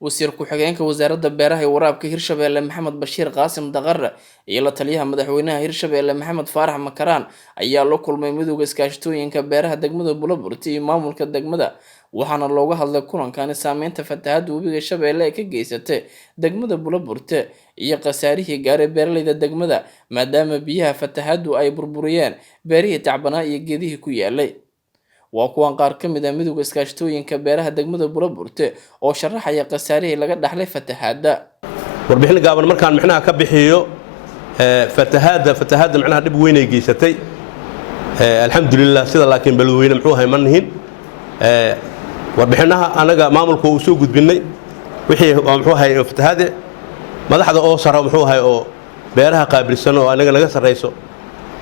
wasiir ku-xigeenka wasaaradda beeraha iyo waraabka Hirshabelle Maxamed Bashiir Qaasim Daqare iyo la taliyaha madaxweynaha Hirshabelle Maxamed Faarax Makaraan ayaa la kulmay midowga iskaashatooyinka beeraha degmada Buloburti iyo maamulka degmada waxaana looga hadlay kulankan saameynta fatahaadda webiga Shabeelle ee ka geysatay degmada Buloburti iyo khasaarihii gaaray beeralayda degmada maadaama biyaha fatahaaddu ay burburiyeen beerihii tacbanaa iyo geedihii ku yaalay waa kuwan qaar ka mid ah midowga iskaashatooyinka beeraha degmada Buloburti oo sharaxaya khasaarihii laga dhaxlay fatahaadda warbixin gaaban markaan micnaha ka bixiyo fatahaadda micnaha dib weyn ay geysatay alxamdulillah sida laakiin balweyne muxuu ahay manihin warbixinaha anaga maamulku uu soo gudbinay wixii muxuu ahay fatahaadda madaxda oo sara muxuu ahay oo beeraha qaabilsan oo anaga naga sareyso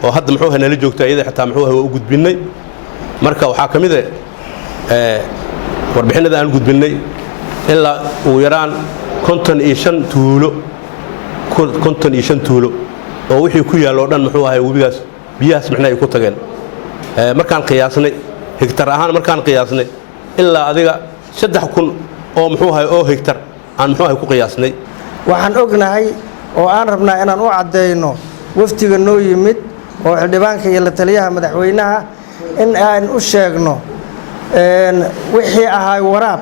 oo hadda muxuu ahay nala joogta iyada xitaa muxuu ahay u gudbinay marka waxaa kamid ah warbixinada aan gudbinay ilaa uu yaraan 55 tuulo oo wixii ku yaalo dhan muxuu ahay webigaas biyahaas micna ay ku tageen markaan qiyaasnay hektar ahaan markaan qiyaasnay ilaa adiga 3000 oo muxuu ahay oo hektar aan muxuu ahay ku qiyaasnay waxaan ognahay oo aan rabnaa inaan u cadeeyno waftiga noo yimid oo xildhibaanka iyo la taliyaha madaxweynaha in aan u sheegno wixii ahay waraab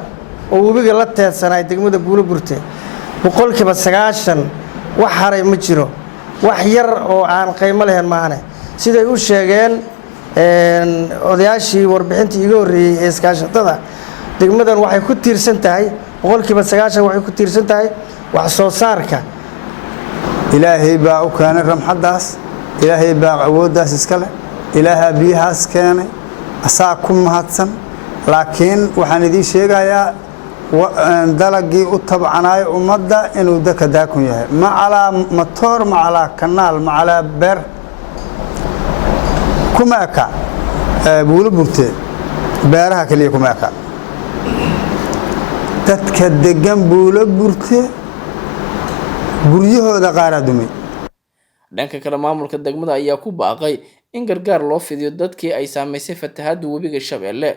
oo webiga la teedsanay degmada Buloburti 90% wax haray ma jiro wax yar oo aan qiimo lahayn maane siday u sheegeen odayaashii warbixintii iga horeeyay ee iskaashatada degmadan waxay ku tiirsan tahay 90% waxay ku tiirsan tahay wax soo saarka ilaahay baa u keenay ramxadaas ilaahay baa awoodaas iska leh ilaaha biyahaas keenay asaa ku mahadsan laakiin waxaan idin sheegayaa dalagii u tabcanaay ummadda inuu daka daakun yahay ma ala matoor ma ala kanaal ma ala beer kuma aka Buloburti beeraha kaliya kuma aka dadka degan Buloburti guryahooda qaar dumay dhanka kale maamulka degmada ayaa ku baaqay in gargaar loo fidiyo dadkii ay saameysay fatahaadda webiga Shabeelle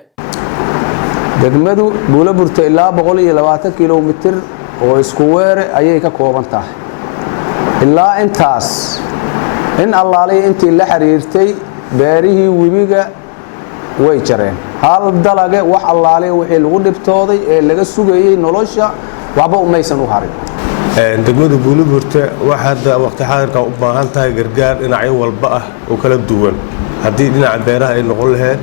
degmadu Buloburti ilaa 120 kiiloomitir oo isku weere ayay ka kooban tahay ilaa intaas in allaalay intii la xiriirtay beerihii webiga way jareen hal dalage wax allaalay wixii lagu dhibtooday ee laga sugayay nolosha waxba umaysan u harin degmada Buloburti waxa hadda waqti xaadirka u baahan tahay gargaar dhinacyo walba ah oo kala duwan hadii dhinaca beeraha ay noqon lahayd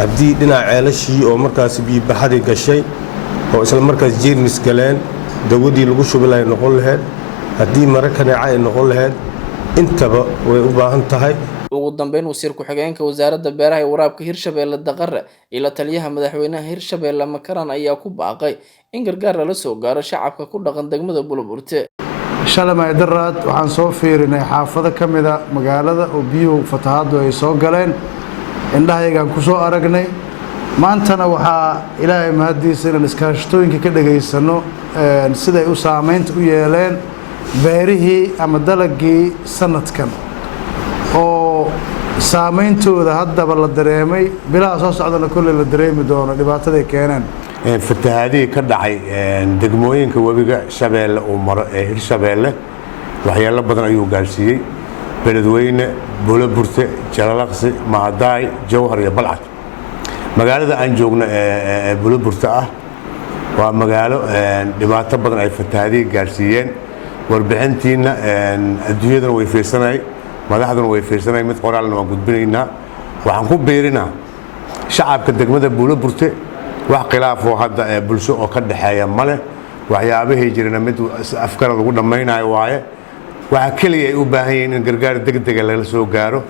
hadii dhinaca ceelashii oo markaas biyo baxadi gashay oo isla markaas jeermis galeen dawadii lagu shubilay noqon lahayd hadii markana ay noqon lahayd intaba way u baahan tahay ugu dambeyn wasiir ku-xigeenka wasaaradda beeraha iyo waraabka Hirshabelle Daqare iyo la taliyaha madaxweynaha Hirshabelle Makaraan ayaa ku baaqay in gargaar la soo gaaro shacabka ku dhaqan degmada Buloburti shalay daraad waxaan soo fiirinay xaafado kamida magaalada oo biyo fatahaaddu ay soo galeen indhahaygaan ku soo aragnay maantana waxa ilaahay mahadiisa in iskaashatooyinka ka dhageysano sida ay u saameynta u yeeleen beerihii ama dalagii sanadkan oo saameyntooda haddaba la dareemay bilaha soo socdana kulli la dareemi doono dhibaatada keeneen fatahaadii ka dhacay degmooyinka webiga Shabeelle oo maro ee Hirshabelle waxyaalo badan ayuu gaarsiiyay beledweyne Buloburti Jalalaqsi Mahadaay Jowhar iyo Balcad magaalada aan joogno ee Buloburti ah waa magaalo dhibaato badan ay fatahaadii gaarsiiyeen warbixintiina adduunyadana way fiirsanay madaxduna way fiirsanay mid qoraalna waan gudbinaynaa waxaan ku beerinaa shacabka degmada Buloburti wax khilaaf oo hadda bulsho oo ka dhaxeeya male waxyaabahii jirana mid afkar lagu dhamaynayo waaye waxa kaliya ay u baahan yihiin in gargaar degdeg ah laga soo gaaro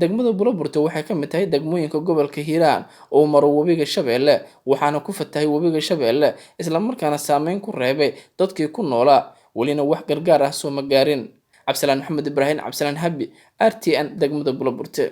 degmada Buloburti waxay ka mid tahay degmooyinka gobolka Hiiraan oo maro webiga Shabeelle waxaana ku fatahay webiga Shabeelle isla markaana saameyn ku reebay dadkii ku noolaa walina wax gargaar ah soo ma gaarin Cabsalaan Maxamed Ibrahim Cabsalaan Habi RTN degmada Buloburti